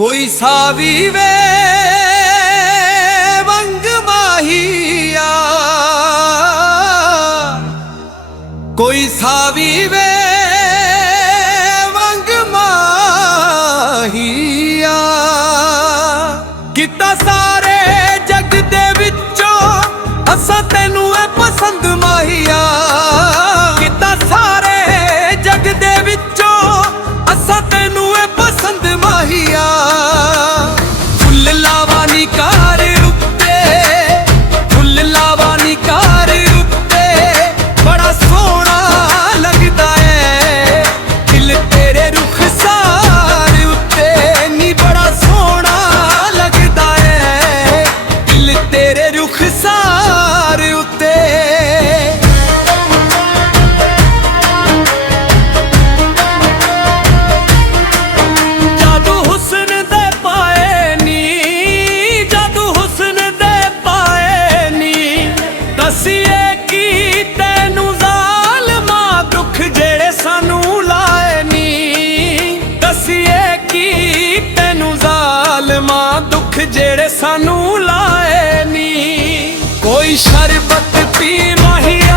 कोई सावी वे वंग माहिया, कोई सावी वे वंग माहिया। किता सारे जग दे विचों असां तैनू ऐ पसंद माहिया। किता सारे जग दे विचों असां तैनू ऐ पसंद माहिया। फुल लावा नी कार उत्ते, फुल लावा नी कार उत्ते, बड़ा सोहना लगदा है दिल तेरे रुखसार उत्ते। नी बड़ा सोहना लगदा है दिल तेरे रुखसार उत्ते। दसिए की तैनू ज़ालमा दुख जेड़े सानू लाए नी। दसिए की तैनू ज़ालमा दुख जेड़े सानू लाए नी। कोई शरबत पी माहिया,